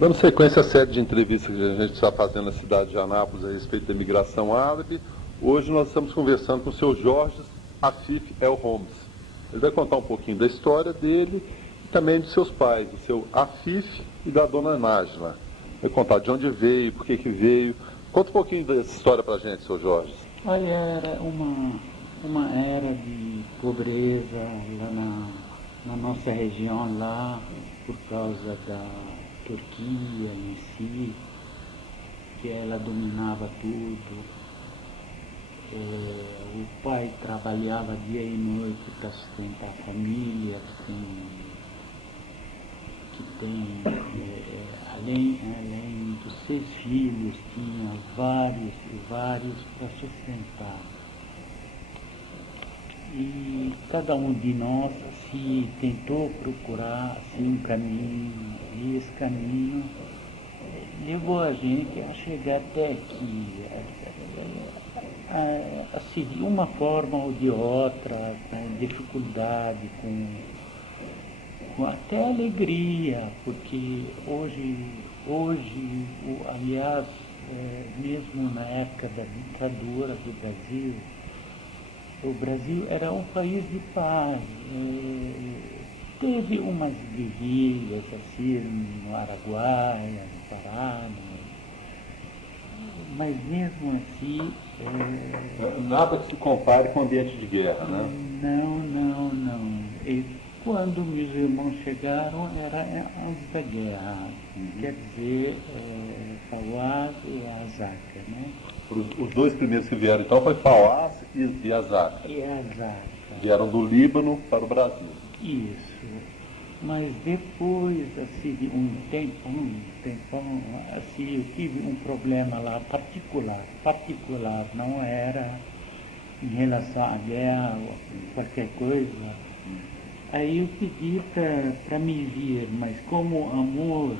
Dando sequência à série de entrevistas que a gente está fazendo na cidade de Anápolis a respeito da imigração árabe, hoje nós estamos conversando com o seu Jorge Afif El Homs. Ele vai contar um pouquinho da história dele e também de seus pais, do seu Afif e da dona Nájila. Vai contar de onde veio, por que veio. Conta um pouquinho dessa história para a gente, seu Jorge. Olha, era uma era de pobreza lá na nossa região, lá por causa da Turquia em si, que ela dominava tudo. O pai trabalhava dia e noite para sustentar a família, além dos 6 filhos, tinha vários para sustentar. E cada um de nós se tentou procurar assim, um caminho, e esse caminho levou a gente a chegar até aqui, a seguir uma forma ou de outra, com dificuldade, com até alegria, porque hoje aliás, mesmo na época da ditadura do Brasil, o Brasil era um país de paz. Teve umas guerrilhas assim no Araguaia, no Pará, mas mesmo assim... Nada que se compare com o ambiente de guerra, né? Não. E quando meus irmãos chegaram, era antes da guerra. Quer dizer, Fauás e Azaca, né? Os dois primeiros que vieram, então, foi Fauás e Azaca. E Azaca. Vieram do Líbano para o Brasil. Isso. Mas depois, assim, um tempão, assim, eu tive um problema lá particular, não era em relação à guerra ou qualquer coisa. Aí eu pedi para me vir, mas como amor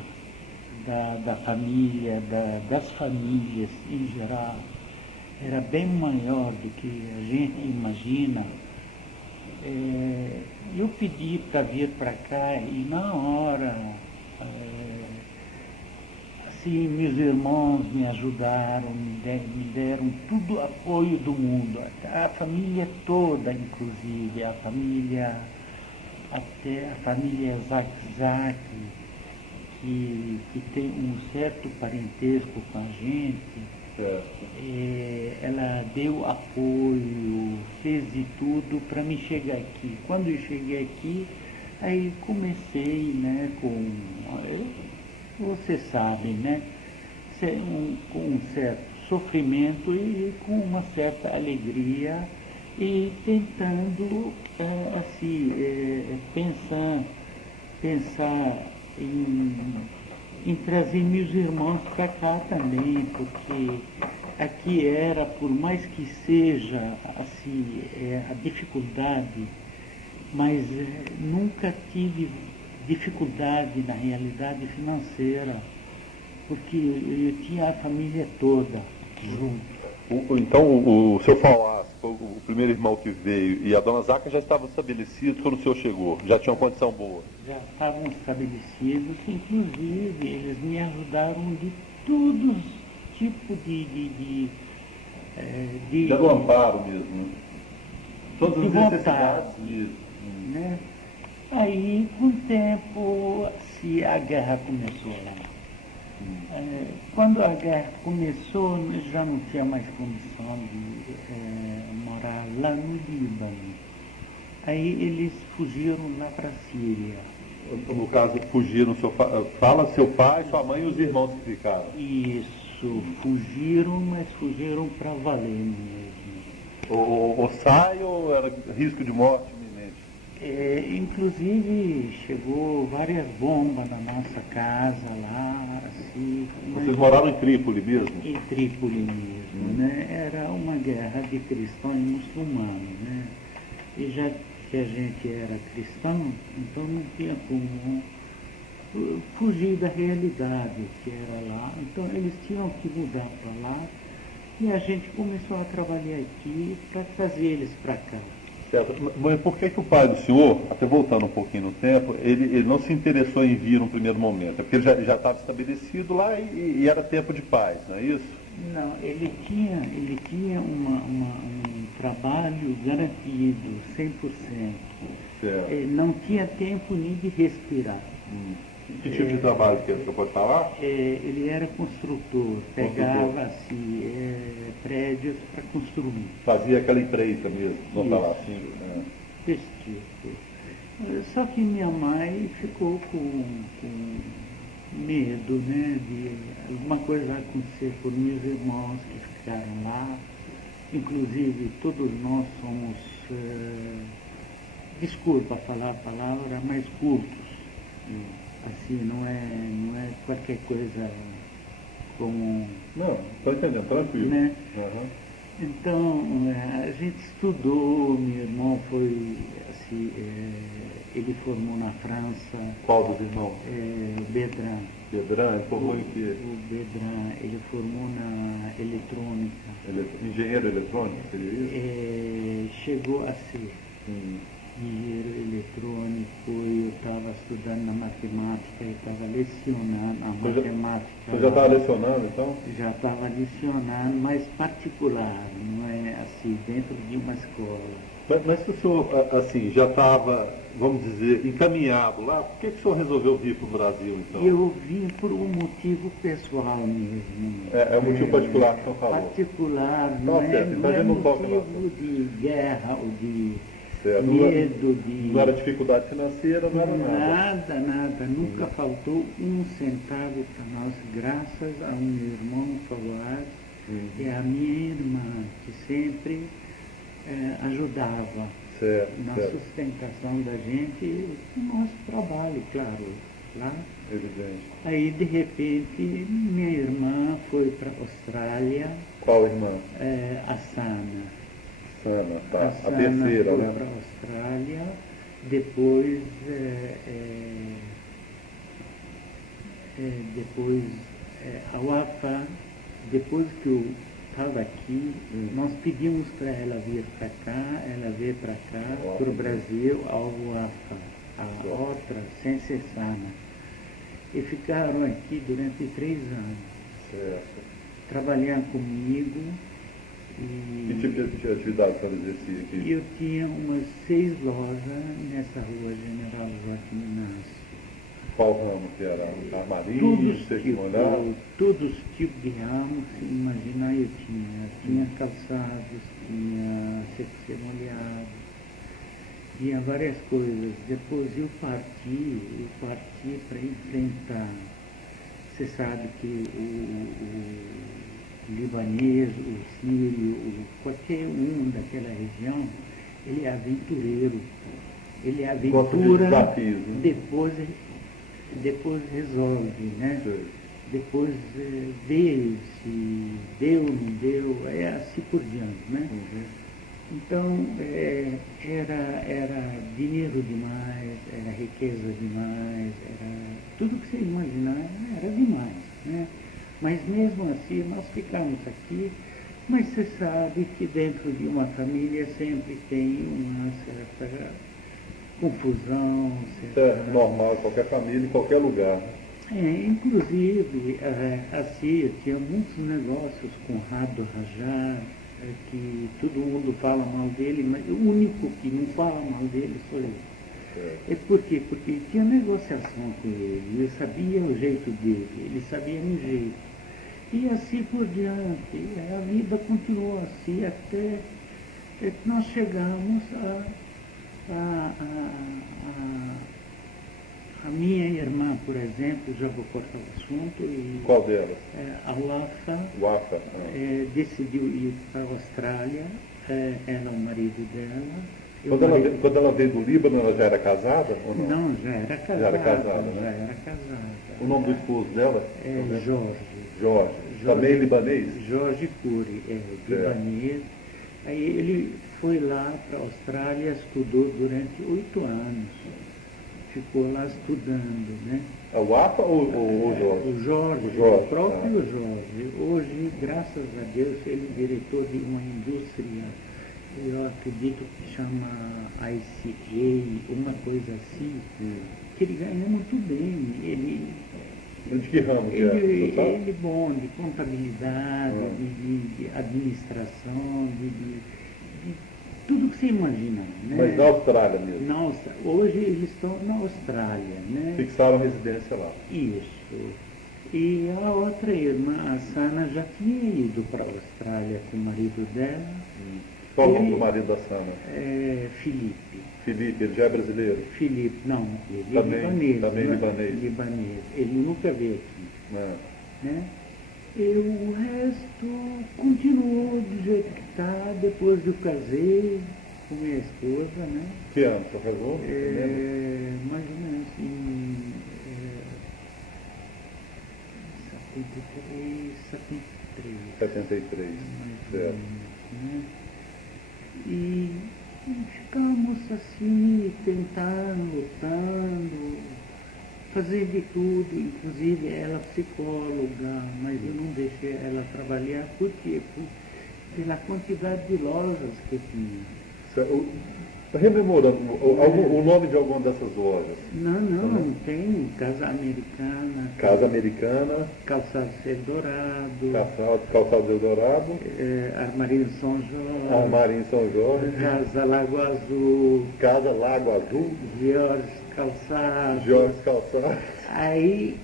da família, das famílias em geral, era bem maior do que a gente imagina. Eu pedi para vir para cá e na hora, assim, meus irmãos me ajudaram, me deram todo o apoio do mundo, a família toda, inclusive, até a família Zak, que tem um certo parentesco com a gente. Ela deu apoio, fez de tudo para me chegar aqui. Quando eu cheguei aqui, aí comecei, né, você sabe, né, com um certo sofrimento e com uma certa alegria e tentando, pensar em trazer meus irmãos para cá também, porque aqui era, por mais que seja assim, a dificuldade, mas nunca tive dificuldade na realidade financeira, porque eu tinha a família toda junto. Então o seu Fauás, o primeiro irmão que veio, e a dona Zaca já estavam estabelecidos quando o senhor chegou? Já tinham condição boa? Já estavam estabelecidos, inclusive eles me ajudaram de todos os tipos de amparo mesmo. Todas as necessidades mesmo. Né? Aí, com o tempo, assim, a guerra começou lá. Quando a guerra começou, já não tinha mais condição de morar lá no Líbano. Aí eles fugiram lá para a Síria. No caso, fugiram, fala seu pai, sua mãe e os irmãos que ficaram. Isso, fugiram, mas fugiram para valer mesmo. Ou sai ou era risco de morte iminente? Inclusive, chegou várias bombas na nossa casa lá, assim. Vocês moraram em Trípoli mesmo? Em Trípoli mesmo, né? Era uma guerra de cristão e muçulmano, né? E já que a gente era cristão, então não tinha como fugir da realidade que era lá. Então eles tinham que mudar para lá e a gente começou a trabalhar aqui para trazer eles para cá. Certo. Mas por que o pai do senhor, até voltando um pouquinho no tempo, ele não se interessou em vir num primeiro momento? É porque ele já estava estabelecido lá e era tempo de paz, não é isso? Não, ele tinha um trabalho garantido, 100%. Certo. Não tinha tempo nem de respirar. Que tipo de trabalho que você pode falar? Ele era construtor, pegava assim, prédios para construir. Fazia aquela empreita mesmo, vamos Isso. falar assim. Desse tipo. Só que minha mãe ficou com medo, né, de alguma coisa acontecer com meus irmãos que ficaram lá. Inclusive, todos nós somos, desculpa falar a palavra, mais cultos. Assim, não é qualquer coisa como... Não, estou entendendo, tranquilo. Né? Uhum. Então, a gente estudou, meu irmão foi, assim, ele formou na França. Qual dos irmãos? Bedran. Bedran, ele formou em quê? O Bedran, ele formou na eletrônica. Engenheiro eletrônico, seria isso? Chegou a ser engenheiro eletrônico, eu estava estudando na matemática, eu estava lecionando a matemática. Você já estava lecionando, então? Já estava lecionando, mas particular, não é assim, dentro de uma escola. Mas se o senhor, assim, já estava, vamos dizer, encaminhado lá, por que o senhor resolveu vir para o Brasil, então? Eu vim por um motivo pessoal mesmo. É um motivo particular que o senhor falou. Particular, Tá não é, certo, então não a é gente não toca motivo de guerra ou de certo. medo, de... Não era dificuldade financeira, não era nada. Nada, nunca faltou um centavo para nós, graças a um meu irmão favorado e a minha irmã, que sempre ajudava Certo, na certo. sustentação da gente e o nosso trabalho, claro, lá. Evidente. Aí, de repente, minha irmã foi para a Austrália, Qual irmã? a Sana. Sana, tá. A Sana terceira, foi né? para a Austrália, depois, a UAFA, depois que eu estava aqui, nós pedimos para ela vir para cá, ela veio para cá, para o Brasil, a UAFA, a outra, sem ser Sana. E ficaram aqui durante 3 anos, Certo. trabalhando comigo. Que tipo de atividade você exercia aqui? Eu tinha umas 6 lojas nessa rua General Joaquim Inácio. Qual ramo que era? Armarinho, cerimonial? Todos os tipos de ramos, se imaginar, eu tinha. Tinha calçados, tinha cerimoniado, tinha várias coisas. Depois eu parti para enfrentar. Você sabe que o libanês, o sírio, qualquer um daquela região, ele é aventureiro. Ele é aventura, desafios, né? depois resolve, né? Sim. Depois vê se deu, não deu, assim por diante, né? Então, era dinheiro demais, era riqueza demais, era tudo que você imaginar, era demais, né? Mas mesmo assim, nós ficamos aqui, mas você sabe que dentro de uma família sempre tem uma certa confusão. Isso é normal em qualquer família, em qualquer lugar. Inclusive, assim, eu tinha muitos negócios com Rado Rajar, que todo mundo fala mal dele, mas o único que não fala mal dele sou eu. Por quê? Porque tinha negociação com ele, eu sabia o jeito dele, ele sabia meu jeito. E assim por diante, a vida continuou assim até que nós chegamos a minha irmã, por exemplo, já vou cortar o assunto. Qual delas? A Wafa. Wafa. Decidiu ir para a Austrália, ela, o marido dela. Quando ela veio do Líbano, ela já era casada ou não? Não, já era casada. Já era casada, né? Já era casada. O nome do esposo dela? Jorge. Também libanês? Jorge Cury, libanês. Aí ele foi lá para a Austrália, estudou durante 8 anos. Ficou lá estudando, né? A Wafa ou o Jorge? O Jorge, o próprio Jorge. Hoje, graças a Deus, ele é diretor de uma indústria eu acredito que chama ICA, uma coisa assim, que ele ganha muito bem. De que ramo que Ele bom de contabilidade, de administração, de tudo que você imaginar. Né? Mas na Austrália mesmo? Hoje eles estão na Austrália. Né? Fixaram residência lá. Isso. E a outra irmã, a Sana, já tinha ido para a Austrália com o marido dela. Qual o nome do marido da Sana? Felipe. Felipe, ele já é brasileiro? Felipe, não, ele também, é libanês. Também né? libanês. Ele nunca veio aqui. É. Né? E o resto continuou do jeito que está, depois eu casei com minha esposa, né? Que ano você casou? Mais ou menos em 73. Certo. Né? E ficamos assim, tentando, lutando, fazendo de tudo, inclusive ela psicóloga, mas eu não deixei ela trabalhar, por quê? Pela quantidade de lojas que tinha. Rememorando, o nome de alguma dessas lojas? Não, tem Casa Americana. Casa Americana. Calçados Eldorado. Calçados Eldorado. Armarinho São Jorge. Armarinho São Jorge. Casa Lago Azul. Casa Lago Azul. Jorge Calçados. Aí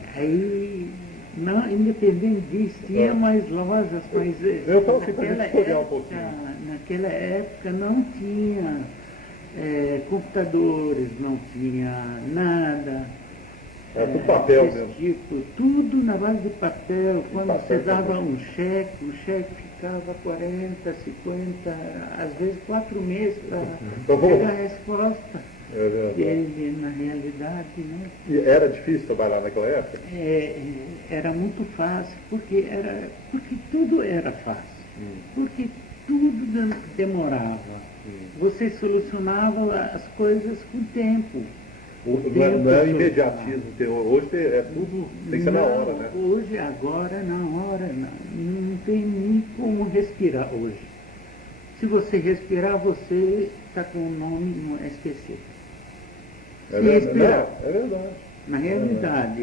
não, independente disso, tinha mais lojas, mas eu falo assim, para a gente olhar um pouquinho. Naquela época não tinha computadores, não tinha nada. Tudo papel mesmo. Tipo, tudo na base de papel. Quando papel você dava um cheque, o cheque ficava 40, 50, às vezes 4 meses para pegar a resposta. E na realidade, né? E era difícil trabalhar naquela época? Era muito fácil, porque tudo era fácil. Porque tudo demorava. Você solucionava as coisas com o tempo. Não é imediatismo, hoje é tudo, tem que ser na hora, né? Hoje, agora, na hora, não tem nem como respirar hoje. Se você respirar, você está com o nome no SPC. É verdade. Na realidade.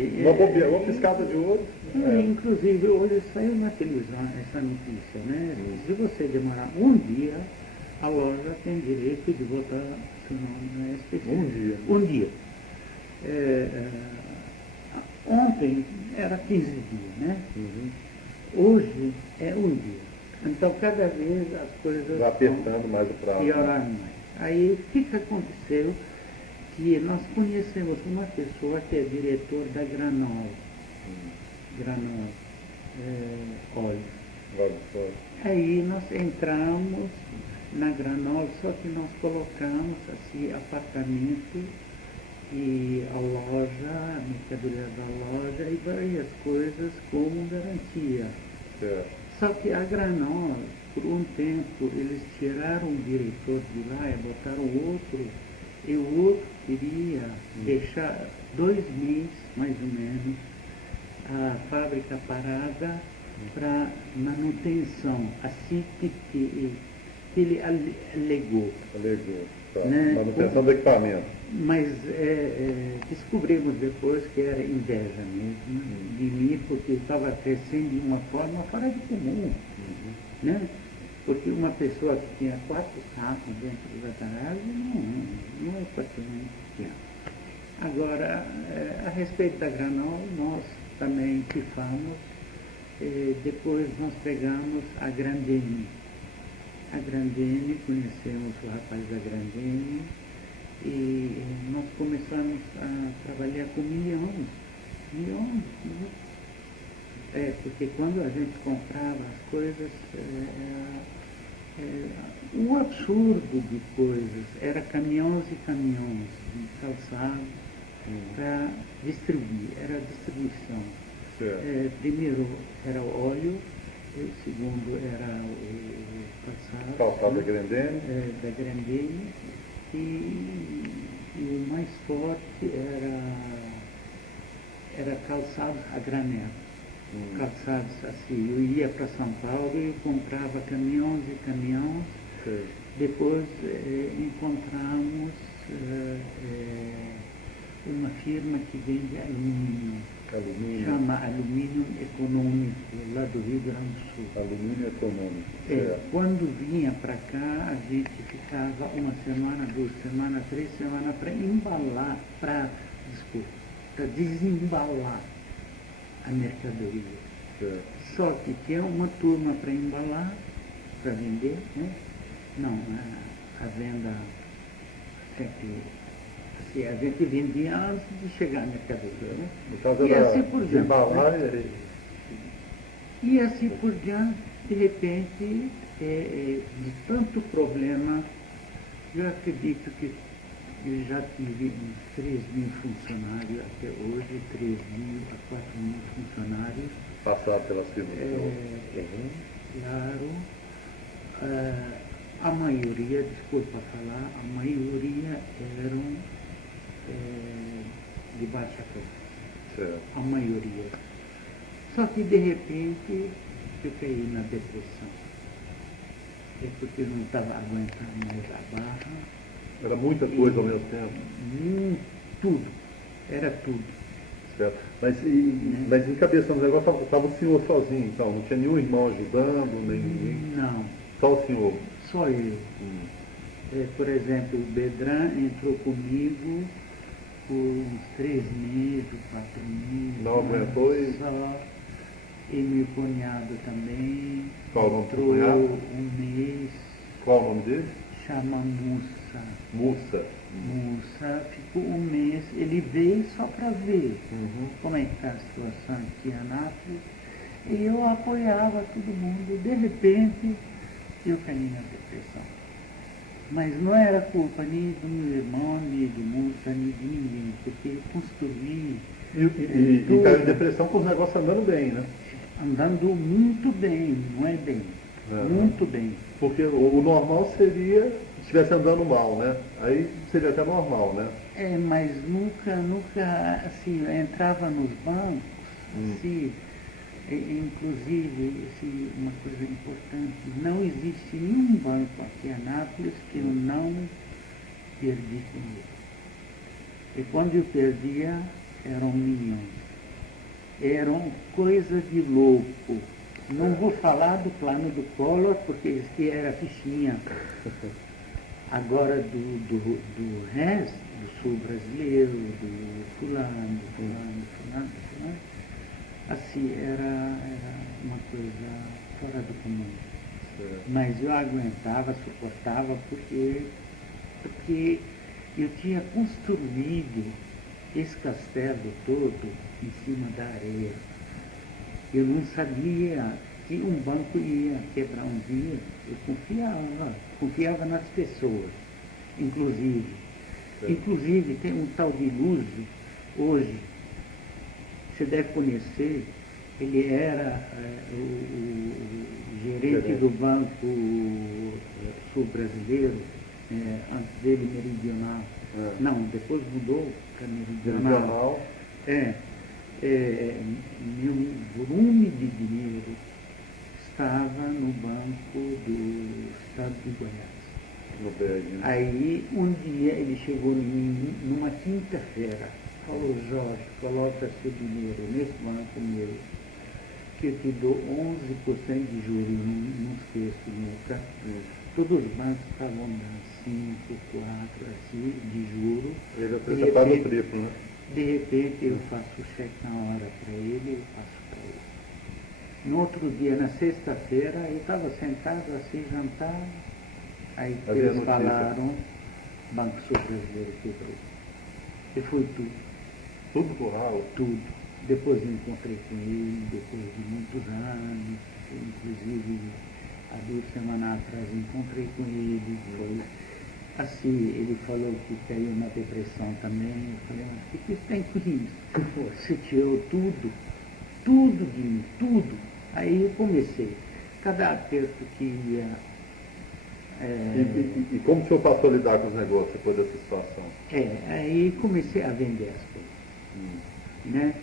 Uma piscada de olho. Inclusive, hoje saiu na televisão essa notícia, né? Se você demorar um dia, a loja tem direito de botar seu nome na SPC. Um dia. Ontem era 15 dias, né? Hoje é um dia. Então, cada vez as coisas vai apertando mais o prazo. Piorando mais. Aí, o que aconteceu? Que nós conhecemos uma pessoa que é diretor da Granol. Óleo. Aí nós entramos na Granol, só que nós colocamos assim, apartamento e a loja, a mercadoria da loja e várias coisas como garantia. Só que a Granol, por um tempo, eles tiraram o diretor de lá e botaram outro, e o outro queria deixar 2 meses, mais ou menos, a fábrica parada para manutenção, assim que ele alegou. Tá. Né? Manutenção do equipamento. Mas descobrimos depois que era inveja mesmo de mim, porque eu estava crescendo de uma forma fora de comum. Né? Porque uma pessoa que tinha 4 carros dentro da garagem não é praticamente pequeno. Agora, a respeito da Granol, nós também pifamos. Depois nós pegamos a Grandene. A Grandene, conhecemos o rapaz da Grandene e nós começamos a trabalhar com milhões. Né? Porque quando a gente comprava as coisas, um absurdo de coisas. Era caminhões e caminhões de calçado para distribuir, era distribuição. Primeiro era o óleo, o segundo era o calçado da Grandene. Da Grandene, e o mais forte era calçados a granel. Calçados assim, eu ia para São Paulo e eu comprava caminhões e caminhões Sim. Depois encontramos uma firma que vende alumínio. Alumínio. Chama Alumínio Econômico, lá do Rio Grande do Sul. Alumínio econômico. Quando vinha para cá, a gente ficava uma semana, 2 semanas, 3 semanas para embalar, para desembalar a mercadoria. Só que tinha uma turma para embalar, para vender, né? Não, a venda é que assim, a gente vendia antes de chegar à mercadoria, né? No caso E era assim por diante, embalar né? E assim por diante, de repente, de tanto problema, eu acredito que eu já tive uns 3.000 funcionários até hoje, 3.000 a 4.000 funcionários. Passar pelas firmas. Claro, a maioria, desculpa falar, a maioria eram de baixa classe. A maioria. Só que de repente eu caí na depressão. É porque eu não estava aguentando mais a barra. Era muita coisa ao mesmo tempo. Tudo. Era tudo. Certo. Mas encabeçando o negócio, estava o senhor sozinho, então? Não tinha nenhum irmão ajudando, nem ninguém? Não. Só o senhor? Só eu. Por exemplo, o Bedran entrou comigo por uns 3 meses, 4 meses. Não aguentou e... Só. E meu cunhado também. Qual o nome do entrou cunhado? um mês. Qual o nome dele? Chama Mussa. Mussa. Mussa ficou um mês. Ele veio só para ver como é que está a situação aqui em Anápolis. E eu apoiava todo mundo. De repente, eu caí na depressão. Mas não era culpa nem do meu irmão, nem do Mussa, nem de ninguém, porque eu construí. E caiu em depressão com os negócios andando bem, né? Andando muito bem, não é bem. Muito bem. Porque o normal seria, se estivesse andando mal, né? Aí seria até normal, né? Mas nunca, assim, eu entrava nos bancos, assim, inclusive, assim, uma coisa importante, não existe nenhum banco aqui em Anápolis que eu não perdi com ele. E quando eu perdia, eram milhões. Eram coisas de louco. Não vou falar do plano do Collor, porque esse era fichinha. Agora do resto, do sul brasileiro, do fulano, assim, era uma coisa fora do comum. Mas eu aguentava, suportava, porque eu tinha construído esse castelo todo em cima da areia. Eu não sabia que um banco ia quebrar um dia. Eu confiava nas pessoas, inclusive. Inclusive, tem um tal de Lúcio, hoje, você deve conhecer, ele era o gerente do Banco Sul Brasileiro, antes dele Meridional. Não, depois mudou para Meridional. Meu volume de dinheiro estava no Banco do Estado de Goiás. Aí, um dia, ele chegou em mim, numa quinta-feira, falou: Jorge, coloca seu dinheiro nesse banco meu, que eu te dou 11% de juros, não esqueço nunca. Todos os bancos estavam dando 5, 4, assim, de juros. Ele paga o triplo, né? De repente, eu faço o cheque na hora para ele, eu passo para ele. No outro dia, na sexta-feira, eu estava sentado assim, jantar, aí eles falaram, Banco Sul Brasileiro quebrou. E foi tudo. Tudo por alto? Tudo. Depois me encontrei com ele, depois de muitos anos, inclusive há 2 semanas atrás encontrei com ele, foi assim, ele falou que caiu na depressão também. Eu falei: mas o que você tem com isso? Você tirou tudo de mim, tudo. Aí eu comecei, cada aperto que ia... E como o senhor passou a lidar com os negócios depois dessa situação? Aí comecei a vender as coisas, né?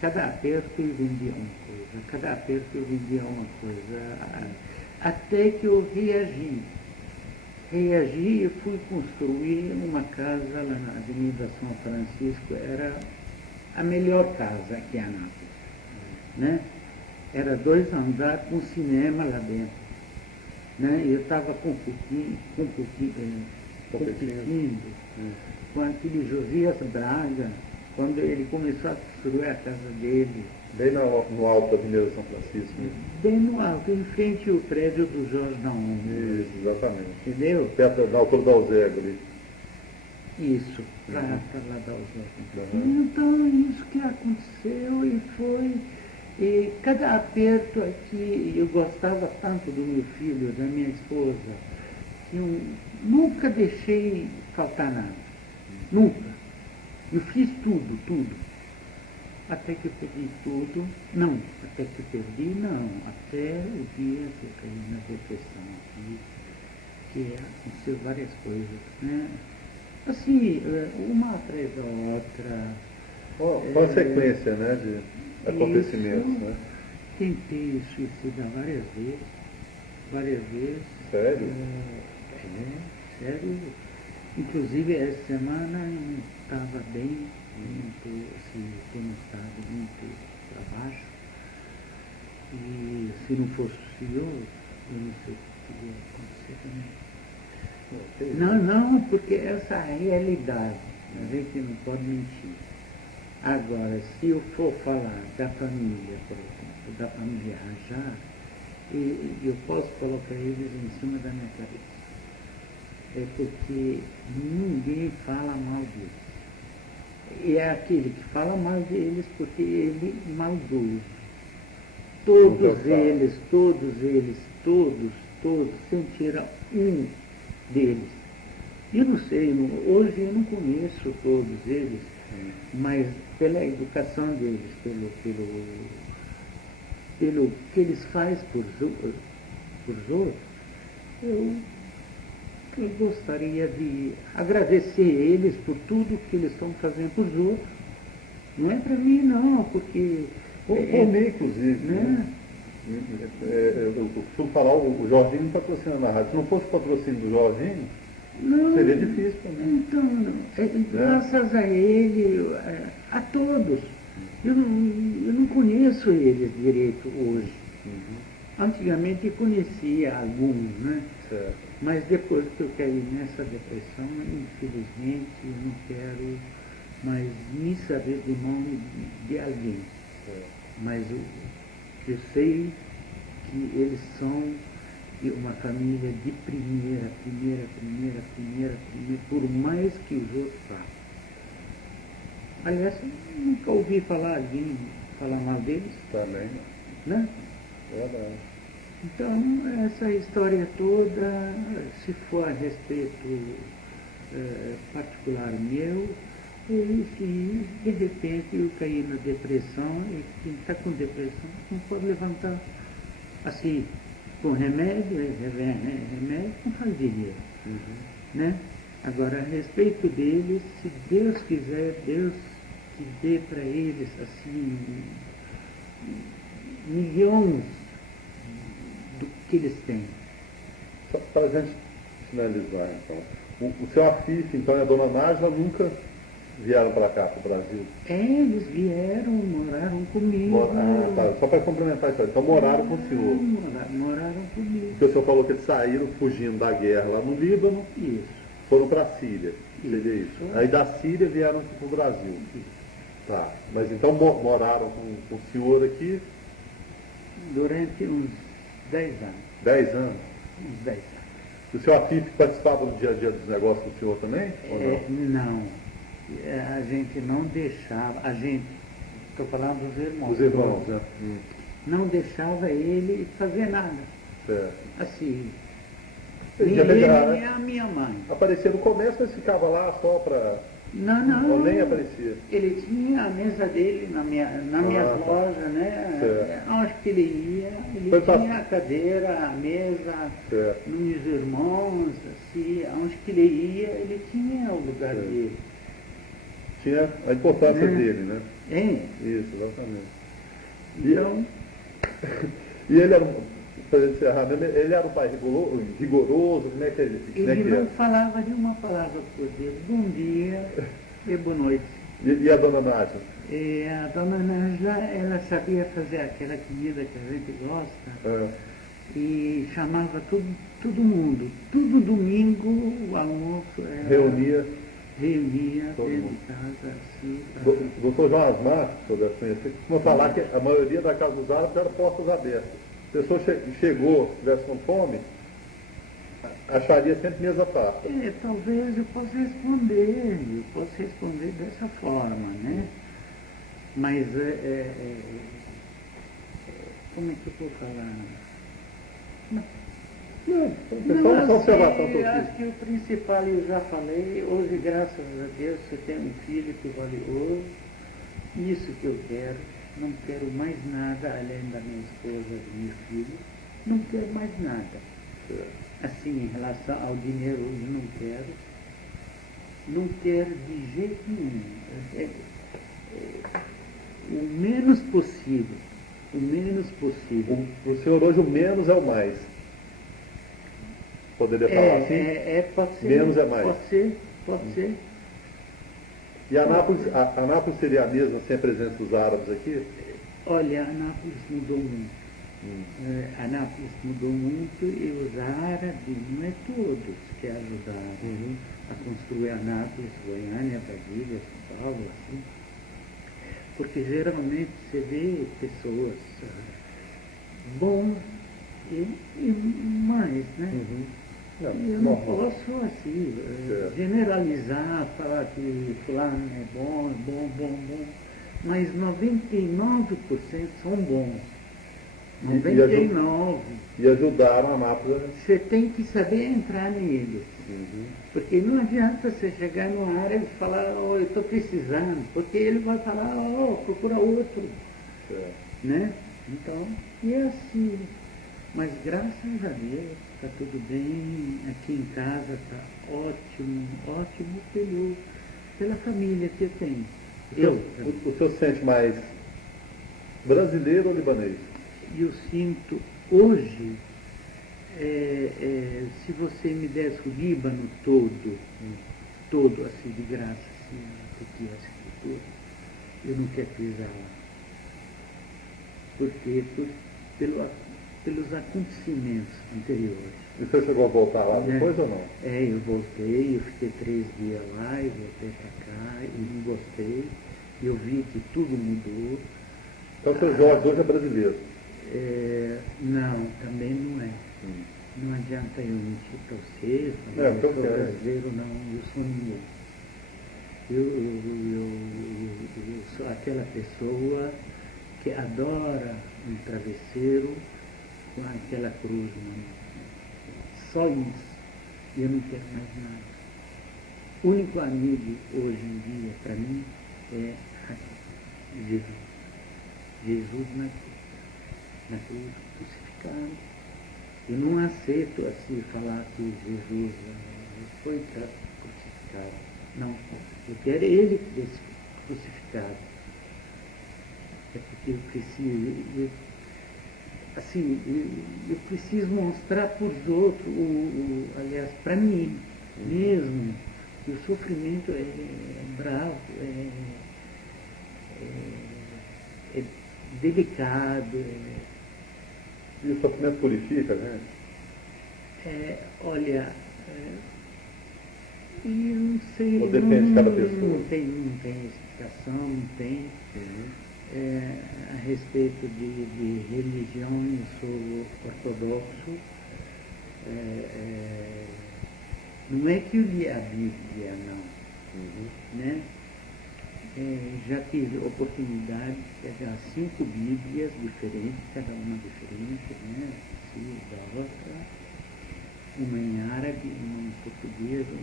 Cada aperto eu vendia uma coisa, cada aperto eu vendia uma coisa, até que eu reagi. reagi e fui construir uma casa lá na Avenida São Francisco. Era a melhor casa aqui em Anápolis, né? Era 2 andares com cinema lá dentro, né? Eu estava competindo com aquele Josias Braga, quando ele começou a construir a casa dele. Bem no alto da Avenida São Francisco. Bem no alto, em frente ao prédio do Jorge Naum. Isso, exatamente. Entendeu? Perto da altura da Alzega ali. Isso, para lá da Alzega. Então, isso que aconteceu e foi. E cada aperto aqui, eu gostava tanto do meu filho, da minha esposa, que eu nunca deixei faltar nada. Nunca. Eu fiz tudo. Até que eu perdi tudo. Não, até que eu perdi, não. Até o dia que eu caí na depressão aqui, que aconteceu várias coisas, né? Assim, uma atrás da outra. Uma sequência, né, de acontecimentos, isso, né? Tentei suicidar várias vezes. Sério? Sério. Inclusive, essa semana eu não estava bem, estou num estado muito para baixo. E se não fosse o senhor, eu não sei o que ia acontecer também. Não, porque essa é a realidade. A gente não pode mentir. Agora, se eu for falar da família, por exemplo, da família Rajá, eu posso colocar eles em cima da minha cabeça. É porque ninguém fala mal deles. E é aquele que fala mal deles porque ele é maldoso. Todos eles, sem tirar um deles. Eu não sei, hoje eu não conheço todos eles, mas pela educação deles, pelo que eles fazem por os outros, eu gostaria de agradecer eles por tudo que eles estão fazendo por os outros. Não é para mim, não, porque... Por mim, inclusive. Né? Eu costumo falar, o Jorginho patrocina na rádio. Se não fosse o patrocínio do Jorginho, não, seria difícil também. Então, graças a ele, a todos. Eu não conheço eles direito hoje. Antigamente eu conhecia alguns, né? Certo. Mas depois que eu caí nessa depressão, infelizmente, eu não quero mais nem saber do nome de alguém. Mas eu sei que eles são uma família de primeira, por mais que os outros façam. Aliás, eu nunca ouvi falar mal deles. Também. Né? Verdade. Então, essa história toda, se for a respeito particular meu, se de repente eu cair na depressão, e quem está com depressão não pode levantar assim, com remédio, remédio não faz dinheiro. Né? Agora, a respeito deles, se Deus quiser, Deus que dê para eles assim milhões do que eles têm. Só para a gente finalizar, então. O seu Afif, então, e a dona Nájila nunca vieram para cá, para o Brasil? Eles vieram, moraram comigo. Tá. Só para complementar isso, então moraram com o senhor. Moraram comigo. Porque o senhor falou que eles saíram fugindo da guerra lá no Líbano. Isso. Foram para a Síria. Seria isso. Isso. Aí da Síria vieram aqui para o Brasil. Tá. Mas então moraram com o senhor aqui? Durante uns 10 anos. 10 anos? Uns 10 anos. O senhor Afif participava do dia a dia dos negócios do senhor também? Ou não? Não. A gente não deixava, estou falando dos irmãos. Os irmãos, né? Não deixava ele fazer nada. Certo. Assim, Ele nem ele nem a minha mãe. Aparecia no comércio, mas ficava lá só para... Não. Ou nem aparecia? Ele tinha a mesa dele nas minhas lojas, né? Certo. Onde que ele ia, ele tinha a cadeira, a mesa, certo. meus irmãos, assim, onde que ele ia, ele tinha o lugar Certo. dele. Tinha a importância dele, né? Hein? Isso, exatamente. Então, E ele era para encerrar mesmo, ele era um pai rigoroso, como é que ele, Ele não falava nenhuma palavra por Deus. Bom dia e boa noite. E a dona Nádia? E a dona Nádia, ela sabia fazer aquela comida que a gente gosta e chamava todo mundo. Todo domingo o almoço era... Reunia dentro de casa, assim. Doutor João Asmar, sobre assim, costuma falar que a maioria da casa dos árabes era portas abertas. A pessoa chegou, estivesse com fome, acharia sempre mesa farta. Talvez eu possa responder dessa forma, né? Mas, como é que eu vou falar? Só observação que eu acho que o principal eu já falei. Hoje, graças a Deus, você tem um filho que valioso. Isso que eu quero. Não quero mais nada além da minha esposa e do meu filho. Não quero mais nada. Assim, em relação ao dinheiro, hoje não quero. Não quero de jeito nenhum. O menos possível. O menos possível. O senhor hoje o menos é o mais. Poderia falar assim? Pode ser. Menos é mais. Pode ser. E Anápolis seria a mesma sem a presença dos árabes aqui? Olha, Anápolis mudou muito. Anápolis mudou muito e os árabes, não é todos que ajudaram a construir Anápolis, Goiânia, Brasília, São Paulo, assim. Porque geralmente você vê pessoas bons e mais, né? Eu não posso, assim, generalizar, falar que fulano é bom, mas 99% são bons. 99%. E ajudaram a Anápolis. Você tem que saber entrar neles. Porque não adianta você chegar no área e falar, eu estou precisando, porque ele vai falar, procura outro. Né? Então, e é assim. Mas graças a Deus, está tudo bem, aqui em casa está ótimo pela família que eu tenho. O senhor se sente mais brasileiro ou libanês? Eu sinto hoje, se você me desse o Líbano todo assim de graça, assim, aqui a escritura, eu não quero pisar lá. Por quê? Pelos acontecimentos anteriores. E o senhor chegou a voltar lá depois ou não? Eu voltei, eu fiquei 3 dias lá e voltei para cá e não gostei. Eu vi que tudo mudou. Então o seu Jorge hoje é brasileiro? Não, também não é. Não adianta eu mentir para você, falar que eu sou brasileiro, não, eu sou ninguém. Eu sou aquela pessoa que adora um travesseiro com aquela cruz, só isso. Eu não quero mais nada. O único amigo hoje em dia para mim é Jesus. Jesus na cruz crucificado. Eu não aceito assim falar que Jesus foi crucificado. Não, eu quero ele crucificado. É porque eu preciso, eu preciso mostrar para os outros, aliás, para mim mesmo, que o sofrimento é bravo, é delicado. E o sofrimento purifica, né? Olha, eu não sei. Ou depende de cada pessoa? Não tem explicação, não tem. A respeito de religião, eu sou ortodoxo. Não é que eu li a Bíblia, não. Né? Já tive oportunidade de pegar 5 Bíblias diferentes, cada uma diferente, né? Assim, da outra. Uma em árabe, uma em português, uma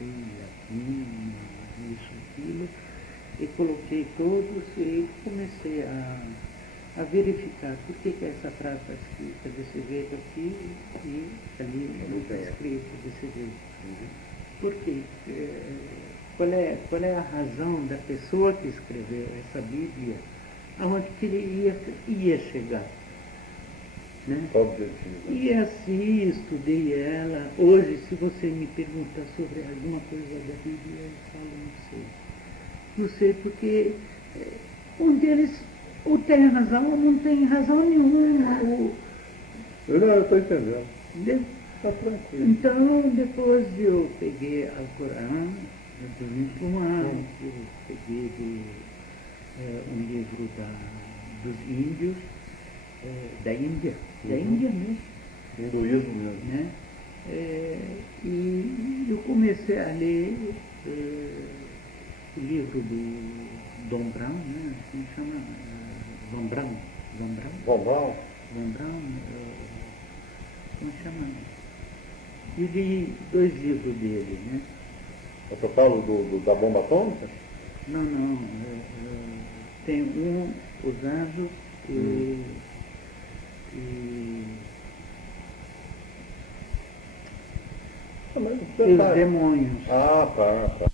em latim, uma isso, aquilo. E coloquei todos e comecei a verificar por que essa frase está escrita desse jeito aqui e ali não está escrito desse jeito. Por quê? Qual é a razão da pessoa que escreveu essa Bíblia, aonde que ele ia chegar? né? Qual o objetivo? E assim estudei ela. Hoje, se você me perguntar sobre alguma coisa da Bíblia, eu falo, não sei. Não sei porque um deles ou tem razão ou não tem razão nenhuma. Eu estou entendendo. Entendeu? Está tranquilo. Então, depois eu peguei o Corão dos muçulmanos, eu peguei um livro dos índios, da Índia mesmo, Hinduísmo mesmo. né? E eu comecei a ler o livro do Dom Brown, né? Como chama? Dom Brown? Von Braun? Dom Brown? Como chama? E li 2 livros dele, né? É que eu falo da bomba atômica? Não. Tem Os Anjos e Ah, mas os Demônios. tá.